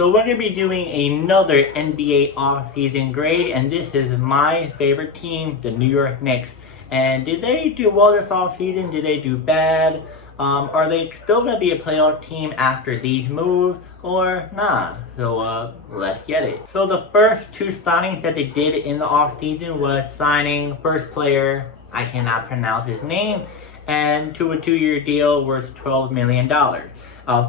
So we're going to be doing another NBA offseason grade, and this is my favorite team, the New York Knicks. And did they do well this offseason? Did they do bad? Are they still going to be a playoff team after these moves, or not? So let's get it. So the first two signings that they did in the offseason was signing first player, I cannot pronounce his name, and to a 2-year deal worth $12 million.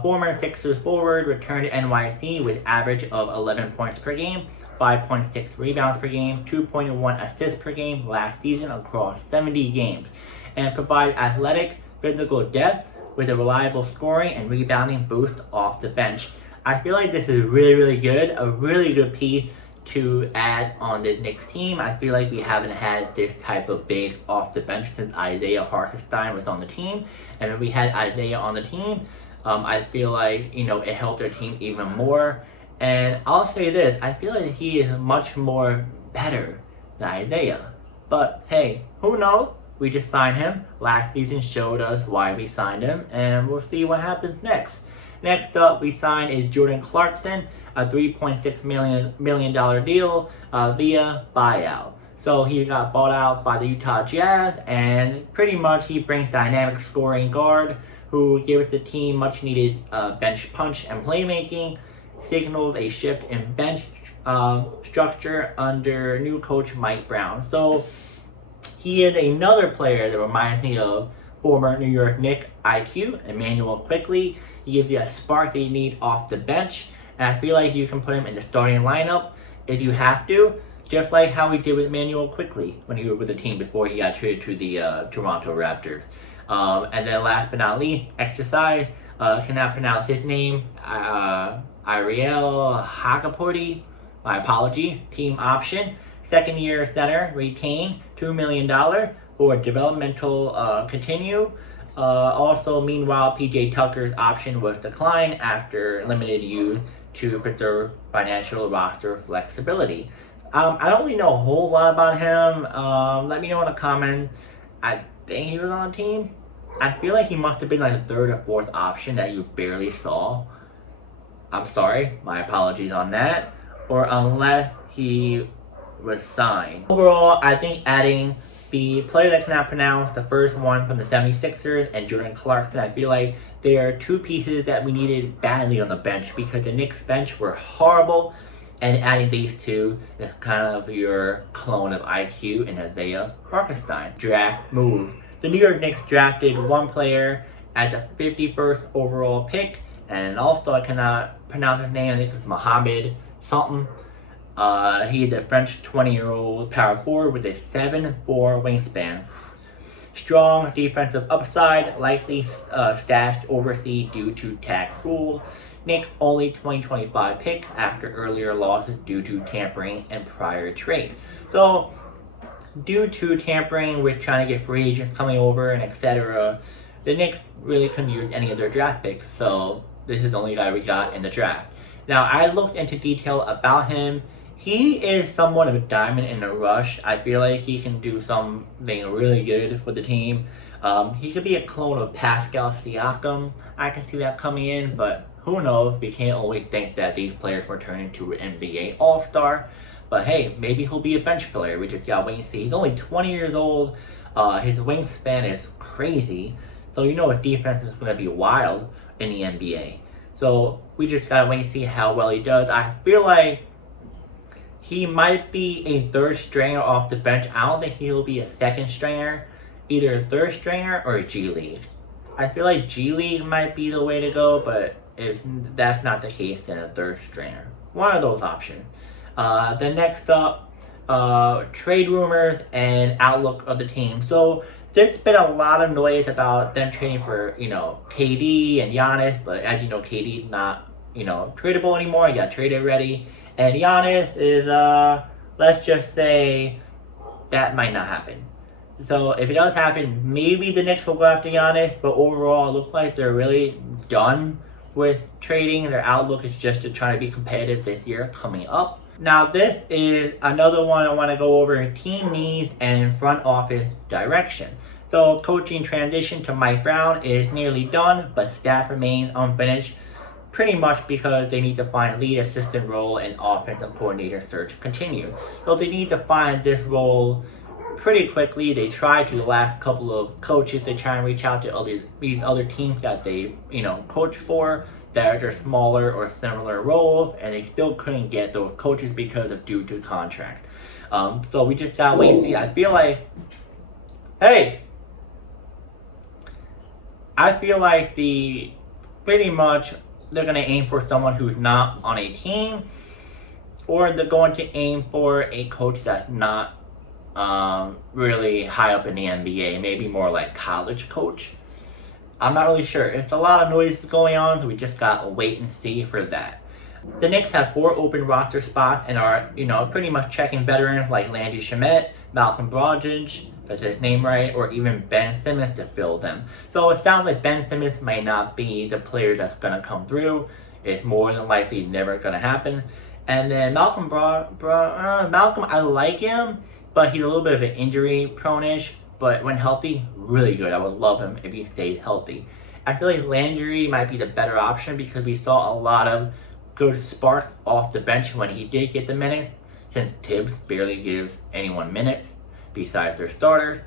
Former Sixers forward returned to NYC with average of 11 points per game, 5.6 rebounds per game, 2.1 assists per game last season across 70 games, and provided athletic, physical depth with a reliable scoring and rebounding boost off the bench. I feel like this is really good, a really good piece to add on the Knicks team. I feel like we haven't had this type of base off the bench since Isaiah Hartenstein was on the team, and when we had Isaiah on the team, I feel like, it helped our team even more. And I'll say this, I feel like he is much more better than Isaiah. But hey, who knows? We just signed him. Last season showed us why we signed him, and we'll see what happens next. Next up we signed is Jordan Clarkson, a $3.6 million deal via buyout. So he got bought out by the Utah Jazz, and pretty much he brings dynamic scoring guard who gives the team much needed bench punch and playmaking, signals a shift in bench structure under new coach Mike Brown. So he is another player that reminds me of former New York Knicks IQ, Emmanuel Quickley. He gives you a spark that you need off the bench, and I feel like you can put him in the starting lineup if you have to, just like how we did with Emmanuel Quickley when he was with the team before he got traded to the Toronto Raptors. And then last but not least, exercise. Cannot pronounce his name. Ariel Hakaporti. My apology. Team option. Second year center. Retain $2 million for developmental continue. Also, meanwhile, PJ Tucker's option was declined after limited use to preserve financial roster flexibility. I don't really know a whole lot about him. Let me know in the comments. I think he was on the team. I feel like he must have been like the third or fourth option that you barely saw. I'm sorry, my apologies on that. Or unless he was signed. Overall, I think adding the player that cannot pronounce, the first one from the 76ers, and Jordan Clarkson, I feel like they are two pieces that we needed badly on the bench because the Knicks bench were horrible, and adding these two is kind of your clone of IQ and Isaiah Hartenstein. Draft move. The New York Knicks drafted one player at the 51st overall pick, and also I cannot pronounce his name. I think it's Mohamed something. He is a French 20-year-old power forward with a 7'4" wingspan. Strong defensive upside, likely stashed overseas due to tax rules. Knicks only 2025 pick after earlier losses due to tampering and prior trades. So, due to tampering with trying to get free agents coming over and etc., the Knicks really couldn't use any of their draft picks, so this is the only guy we got in the draft. Now, I looked into detail about him. He is somewhat of a diamond in the rush. I feel like he can do something really good for the team. He could be a clone of Pascal Siakam. I can see that coming in, but who knows? We can't always think that these players will turn into an NBA All-Star. But hey, maybe he'll be a bench player. We just gotta wait and see. He's only 20 years old. His wingspan is crazy. So his defense is going to be wild in the NBA. So we just gotta wait and see how well he does. I feel like he might be a third stringer off the bench. I don't think he'll be a second stringer. Either a third stringer or a G League. I feel like G League might be the way to go, but if that's not the case, then a third stringer. One of those options. Then next up, trade rumors and outlook of the team. So there's been a lot of noise about them trading for, KD and Giannis, but as you know, KD's not, tradable anymore. He got traded already. And Giannis is, let's just say, that might not happen. So if it does happen, maybe the Knicks will go after Giannis, but overall it looks like they're really done with trading. Their outlook is just to try to be competitive this year coming up. Now this is another one I want to go over, team needs and front office direction. So coaching transition to Mike Brown is nearly done, but staff remains unfinished. pretty much because they need to find lead assistant role and offensive coordinator search continue. So they need to find this role pretty quickly. They tried to the last couple of coaches. They try and reach out to these other teams that they coach for that are just smaller or similar roles, and they still couldn't get those coaches because of due to contract. So we just gotta wait and see. I feel like pretty much they're going to aim for someone who's not on a team, or they're going to aim for a coach that's not really high up in the NBA, maybe more like college coach. I'm not really sure. It's a lot of noise going on, so we just got to wait and see for that. The Knicks have 4 open roster spots and are, pretty much checking veterans like Landry Shamet, Malcolm Brogdon, if that's his name right, or even Ben Simmons to fill them. So it sounds like Ben Simmons may not be the player that's going to come through. It's more than likely never going to happen. And then Malcolm, I like him, but he's a little bit of an injury prone-ish. But when healthy, really good. I would love him if he stayed healthy. I feel like Landry might be the better option because we saw a lot of good spark off the bench when he did get the minutes, since Tibbs barely gives anyone minutes besides their starters.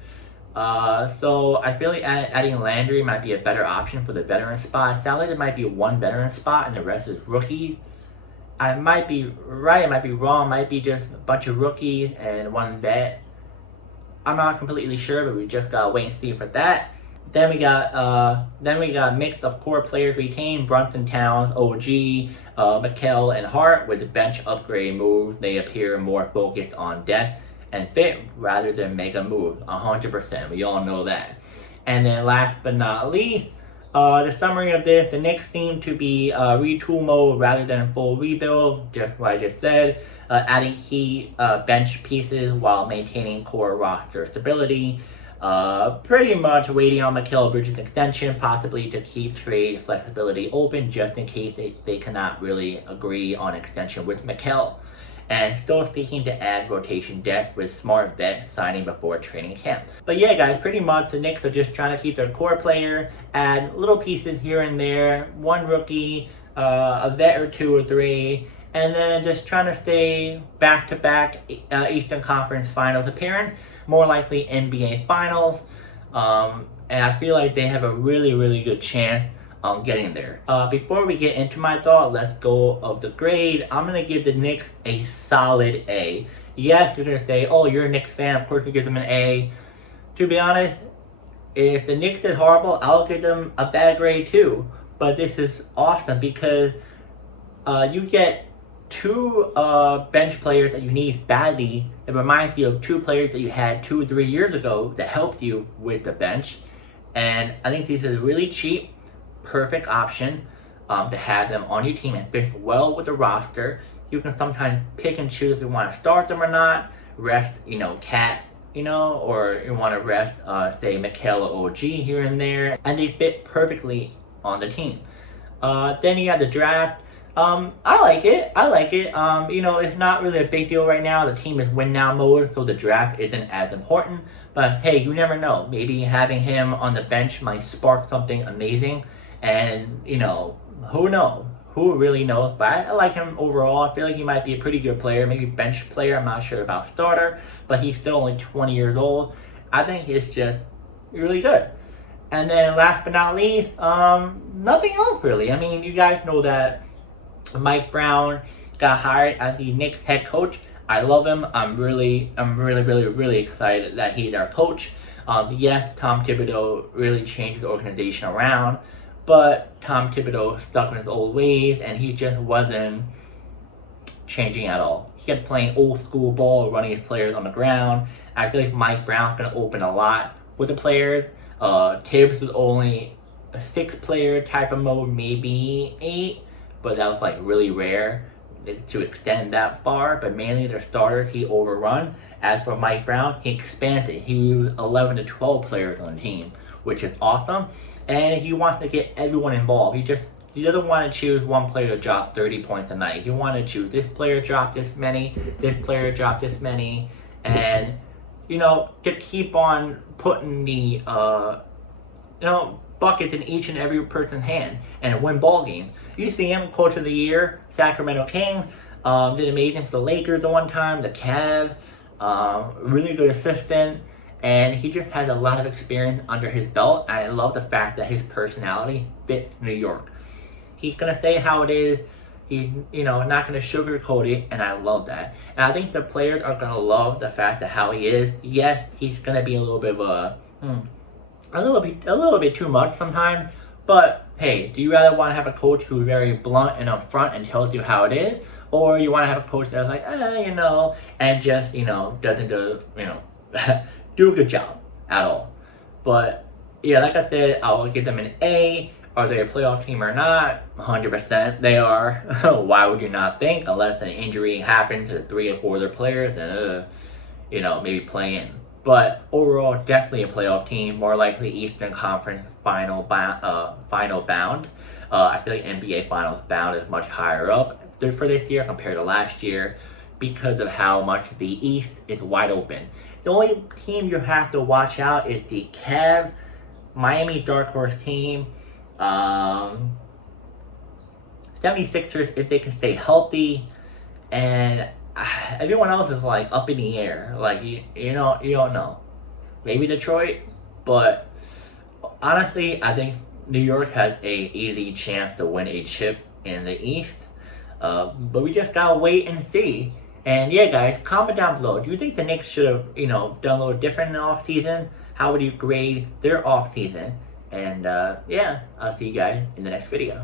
So I feel like adding Landry might be a better option for the veteran spot. It sounds like there might be one veteran spot and the rest is rookies. I might be right, I might be wrong, it might be just a bunch of rookies and one vet. I'm not completely sure, but we just gotta wait and see for that. Then we got mix of core players retained: Brunson, Towns, OG, McHale, and Hart. With the bench upgrade moves, they appear more focused on depth and fit rather than mega moves. 100%, we all know that. And then last but not least, the summary of this: the Knicks seem to be retool mode rather than full rebuild, just what I just said. Adding key bench pieces while maintaining core roster stability. Pretty much waiting on Mikal Bridges' extension, possibly to keep trade flexibility open just in case they cannot really agree on extension with Mikal. And still seeking to add rotation depth with smart vet signing before training camp. But yeah, guys, pretty much the Knicks are just trying to keep their core player, add little pieces here and there, one rookie, a vet or 2 or 3, and then just trying to stay back-to-back Eastern Conference Finals appearance, more likely NBA Finals, and I feel like they have a really, really good chance on getting there. Before we get into my thought, let's go of the grade. I'm going to give the Knicks a solid A. Yes, you're going to say, oh, you're a Knicks fan, of course we give them an A. To be honest, if the Knicks did horrible, I'll give them a bad grade too. But this is awesome because you get 2 bench players that you need badly. It reminds you of 2 players that you had 2 or 3 years ago that helped you with the bench. And I think this is a really cheap, perfect option to have them on your team and fit well with the roster. You can sometimes pick and choose if you want to start them or not. Rest, Cat, or you want to rest, say, Mikal or OG here and there. And they fit perfectly on the team. Then you have the draft. I like it. It's not really a big deal right now. The team is win now mode, so the draft isn't as important. But hey, you never know. Maybe having him on the bench might spark something amazing. And, who knows? Who really knows? But I like him overall. I feel like he might be a pretty good player. Maybe bench player. I'm not sure about starter. But he's still only 20 years old. I think it's just really good. And then last but not least, nothing else really. I mean, you guys know that Mike Brown got hired as the Knicks head coach. I love him. I'm really excited that he's our coach. Yes, Tom Thibodeau really changed the organization around, but Tom Thibodeau stuck in his old ways, and he just wasn't changing at all. He kept playing old school ball, running his players on the ground. I feel like Mike Brown's going to open a lot with the players. Tibbs was only a 6-player type of mode, maybe 8. But that was like really rare to extend that far. But mainly their starters, he overrun. As for Mike Brown, he expanded. He used 11 to 12 players on the team, which is awesome. And he wants to get everyone involved. He doesn't want to choose one player to drop 30 points a night. He wants to choose this player drop this many, this player drop this many, and to keep on putting the buckets in each and every person's hand and win ball games. You see him, Coach of the Year, Sacramento Kings, did amazing for the Lakers the one time, the Cavs, really good assistant, and he just has a lot of experience under his belt. And I love the fact that his personality fits New York. He's gonna say how it is. He's, not gonna sugarcoat it, and I love that. And I think the players are gonna love the fact that how he is. Yes, he's gonna be a little bit of a little bit too much sometimes. But hey, do you rather want to have a coach who's very blunt and upfront and tells you how it is, or you want to have a coach that's like, and just doesn't do do a good job at all? But yeah, like I said, I'll give them an A. Are they a playoff team or not? 100% they are. Why would you not think? Unless an injury happens to 3 or 4 other players, then maybe play in. But overall, definitely a playoff team. More likely Eastern Conference final bound. I feel like NBA Finals bound is much higher up for this year compared to last year because of how much the East is wide open. The only team you have to watch out is the Cavs, Miami dark horse team, 76ers if they can stay healthy, and everyone else is like up in the air. Like you don't know. Maybe Detroit, but honestly, I think New York has a easy chance to win a chip in the East. But we just gotta wait and see. And yeah, guys, comment down below. Do you think the Knicks should have done a little different in the off season? How would you grade their off season? And yeah, I'll see you guys in the next video.